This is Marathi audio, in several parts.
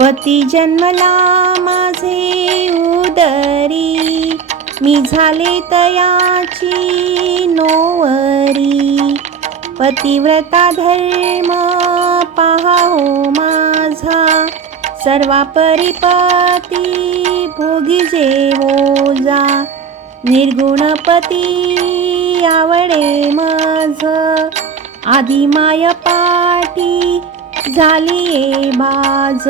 पती जन्मला माझे उदरी, मी झाले तयाची नोवरी. पतिव्रता धर्म पहा हो माझा, सर्वा परिपती भोगी जेवोजा. निर्गुणपती आवडे मज, आदिमाय पाठी झालीये बाज.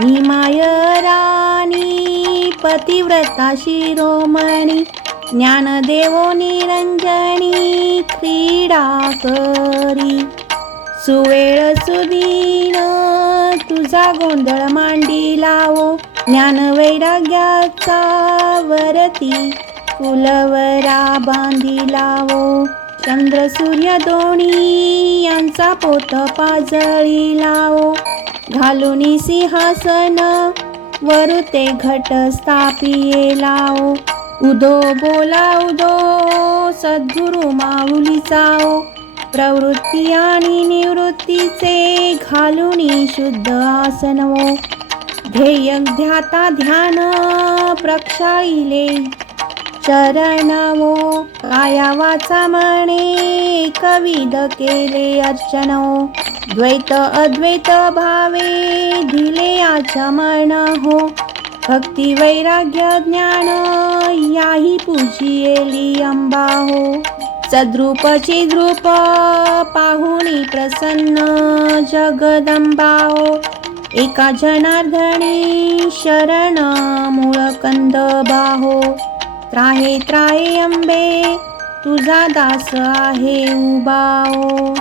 मी माय राणी पतिव्रता शिरोमणी, ज्ञानदेवो निरंजनी क्रीडा करी. सुवेळ सुदीन तुझा गोंधळ मांडी लावो, ज्ञान वैराग्याचा वरती फुलवरा बांधी लावो. चंद्र सूर्य दोन्ही यांचा पोत पाजळी लावो, घालून सिंहासन वरुते घट स्थापिये लावो. उदो बोला उदो सद्गुरु माऊलीचा ओ, प्रवृत्ती आणि निवृत्तीचे घालून शुद्ध आसन ओ. ध्येय ध्याता ध्यान प्रक्षाळिले चरण ओ, काया वाचा मने कविद केले अर्चन ओ. द्वैत अद्वैत भावे दिले आचमन हो, भक्ती वैराग्य ज्ञान याही पूजियेली अंबा हो. सद्रूपचे द्रूप पाहुणी प्रसन्न जगदंबा हो, एका जनार्दनी शरण मूळ कंदबा हो. त्राहे त्राहे अंबे तुझा दास आहे उभा हो.